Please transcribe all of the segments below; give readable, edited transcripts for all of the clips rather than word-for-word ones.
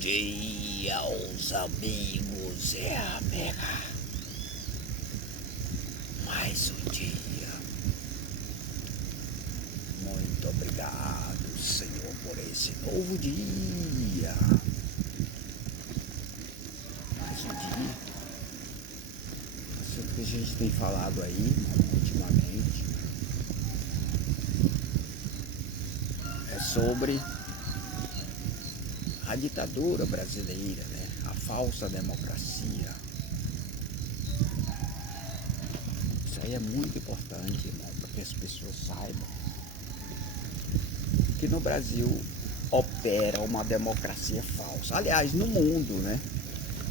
dia aos amigos e amigas. Mais um dia. Muito obrigado, Senhor, por esse novo dia. Mais um dia. Isso que a gente tem falado aí ultimamente é sobre a ditadura brasileira, né? A falsa democracia. Isso aí é muito importante, irmão, para que as pessoas saibam que no Brasil opera uma democracia falsa. Aliás, no mundo, né?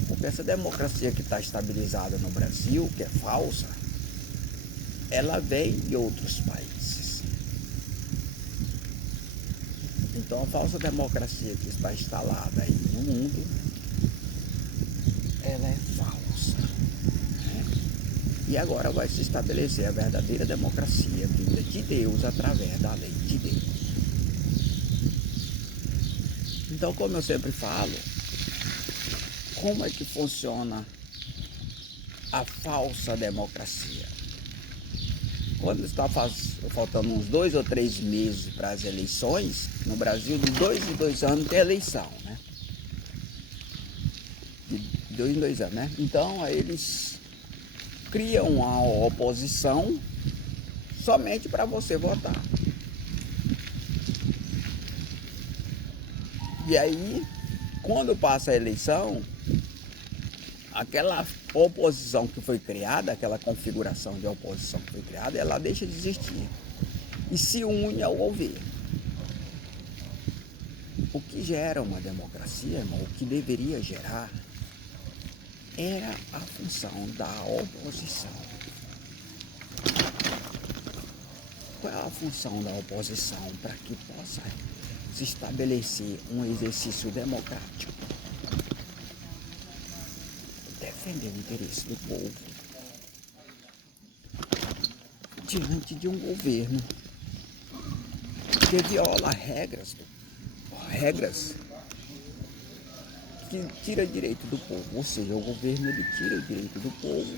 Porque essa democracia que está estabilizada no Brasil, que é falsa, ela vem de outros países. Então a falsa democracia que está instalada aí no mundo, ela é falsa. Né? E agora vai se estabelecer a verdadeira democracia vinda de Deus através da lei de Deus. Então, como eu sempre falo, como é que funciona a falsa democracia? Quando está faltando uns 2 ou 3 meses para as eleições, no Brasil, de 2 em 2 anos tem eleição, né? De 2 em 2 anos, né? Então, aí eles criam uma oposição somente para você votar. E aí, quando passa a eleição, aquela oposição que foi criada, aquela configuração de oposição que foi criada, ela deixa de existir e se une ao governo. O que gera uma democracia, irmão, o que deveria gerar, era a função da oposição. Qual é a função da oposição para que possa se estabelecer um exercício democrático? Defender o interesse do povo diante de um governo que viola regras que tira direito do povo. Ou seja, o governo ele tira o direito do povo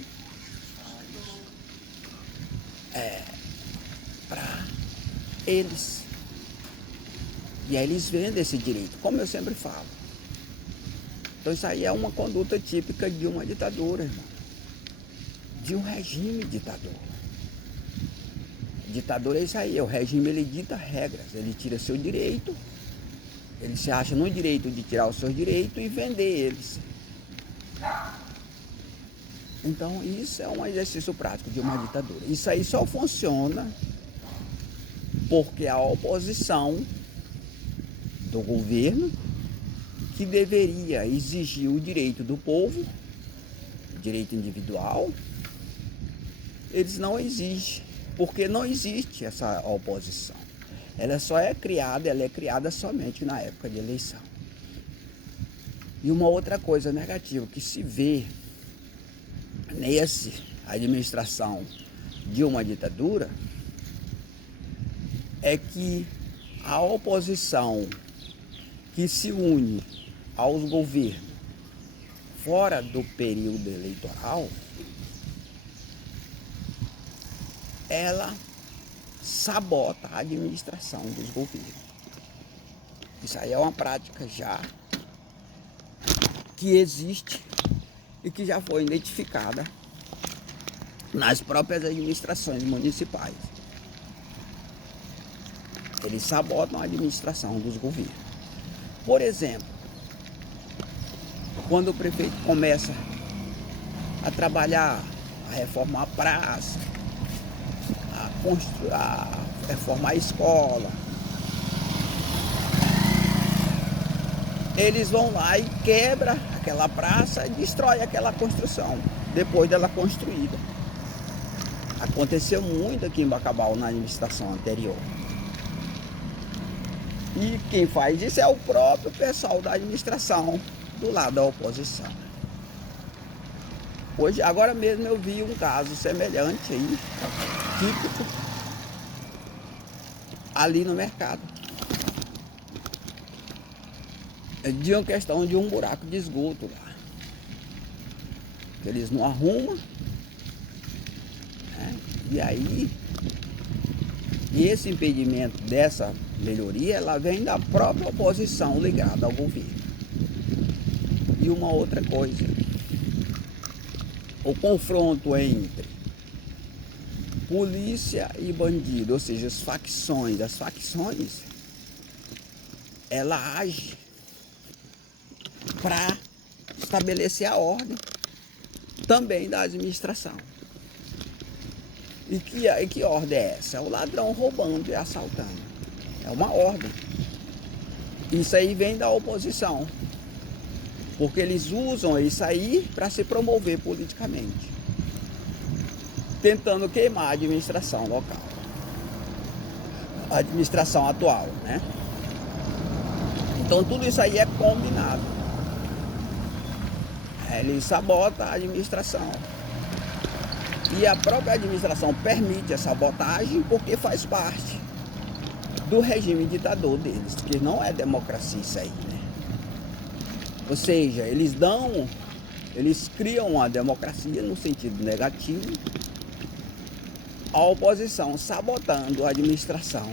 para eles. E aí eles vendem esse direito, como eu sempre falo. Então isso aí é uma conduta típica de uma ditadura, irmão. De um regime ditador. Ditadura é isso aí, o regime ele dita regras, ele tira seu direito, ele se acha no direito de tirar os seus direitos e vender eles. Então isso é um exercício prático de uma ditadura. Isso aí só funciona porque a oposição do governo, que deveria exigir o direito do povo, o direito individual, eles não exigem, porque não existe essa oposição. Ela é criada somente na época de eleição. E uma outra coisa negativa que se vê nessa administração de uma ditadura é que a oposição que se une aos governos fora do período eleitoral, ela sabota a administração dos governos. Isso aí é uma prática já que existe e que já foi identificada nas próprias administrações municipais. Eles sabotam a administração dos governos. Por exemplo, quando o prefeito começa a trabalhar, a reformar a praça, a reformar a escola, eles vão lá e quebra aquela praça e destrói aquela construção, depois dela construída. Aconteceu muito aqui em Bacabal na administração anterior. E quem faz isso é o próprio pessoal da administração do lado da oposição. Hoje, agora mesmo eu vi um caso semelhante aí, típico, ali no mercado. de uma questão de um buraco de esgoto lá. Que eles não arrumam, né? E aí, esse impedimento dessa melhoria, ela vem da própria oposição ligada ao governo. E uma outra coisa, o confronto entre polícia e bandido, ou seja, as facções, ela age para estabelecer a ordem também da administração. E que ordem é essa? É o ladrão roubando e assaltando. É uma ordem. Isso aí vem da oposição, porque eles usam isso aí para se promover politicamente, tentando queimar a administração local, a administração atual, né? Então tudo isso aí é combinado. Ele sabota a administração. E a própria administração permite a sabotagem porque faz parte do regime ditador deles, que não é democracia isso aí, né? Ou seja, eles criam a democracia no sentido negativo, a oposição sabotando a administração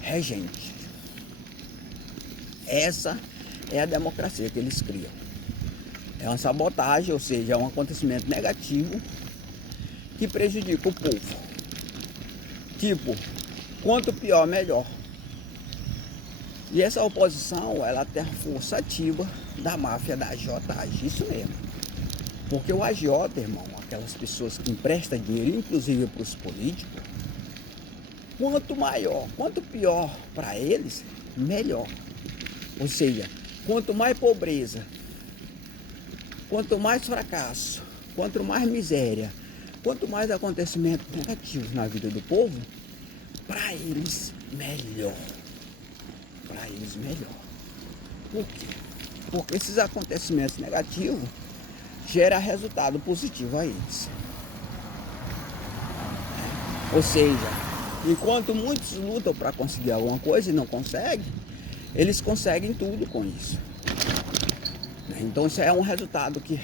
regente. Essa é a democracia que eles criam. É uma sabotagem, ou seja, é um acontecimento negativo que prejudica o povo. Tipo, quanto pior, melhor. E essa oposição, ela tem a força ativa da máfia da agiotagem, isso mesmo. Porque o agiota, irmão, aquelas pessoas que emprestam dinheiro, inclusive para os políticos, quanto maior, quanto pior para eles, melhor. Ou seja, quanto mais pobreza, quanto mais fracasso, quanto mais miséria, quanto mais acontecimentos negativos na vida do povo, para eles melhor. Para eles melhor. Por quê? Porque esses acontecimentos negativos geram resultado positivo a eles. Ou seja, enquanto muitos lutam para conseguir alguma coisa e não conseguem, eles conseguem tudo com isso. Então isso é um resultado que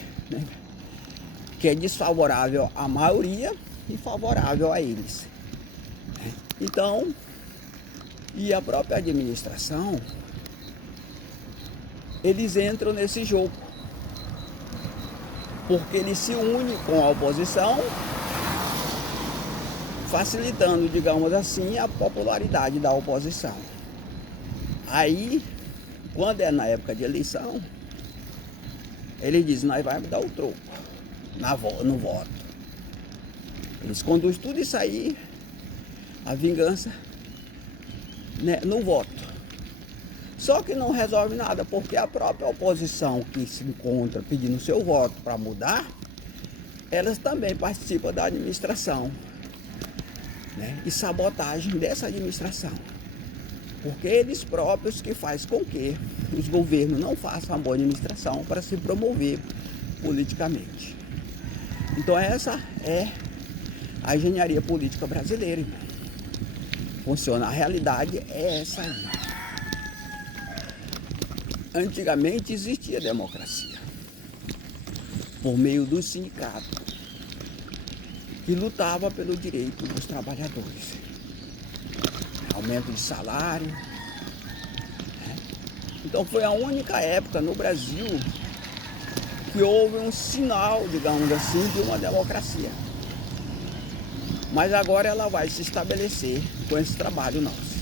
é desfavorável à maioria e favorável a eles. Então, e a própria administração, eles entram nesse jogo, porque eles se unem com a oposição, facilitando, digamos assim, a popularidade da oposição. Aí, quando é na época de eleição, eles dizem, nós vamos dar o troco no voto. Eles conduzem tudo isso aí, a vingança, né, no voto. Só que não resolve nada, porque a própria oposição que se encontra pedindo seu voto para mudar, elas também participam da administração, né, e sabotagem dessa administração. Porque eles próprios que fazem com que os governos não façam uma boa administração para se promover politicamente. Então essa é a engenharia política brasileira, irmão. Funciona, a realidade é essa aí. Antigamente existia democracia por meio dos sindicatos que lutava pelo direito dos trabalhadores, aumento de salário, né? Então foi a única época no Brasil que houve um sinal, digamos assim, de uma democracia. Mas agora ela vai se estabelecer com esse trabalho nosso.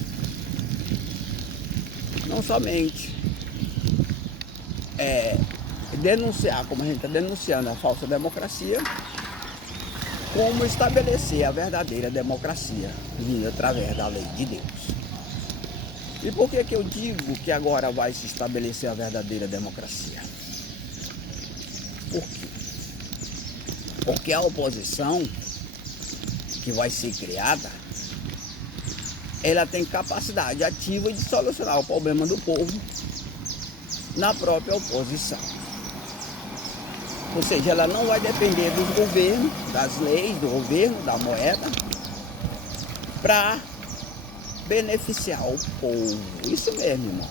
Não somente denunciar, como a gente está denunciando a falsa democracia, como estabelecer a verdadeira democracia, vinda através da lei de Deus. E por que eu digo que agora vai se estabelecer a verdadeira democracia? Por quê? Porque a oposição que vai ser criada, ela tem capacidade ativa de solucionar o problema do povo na própria oposição. Ou seja, ela não vai depender dos governos, das leis, do governo, da moeda, para beneficiar o povo. Isso mesmo, irmão.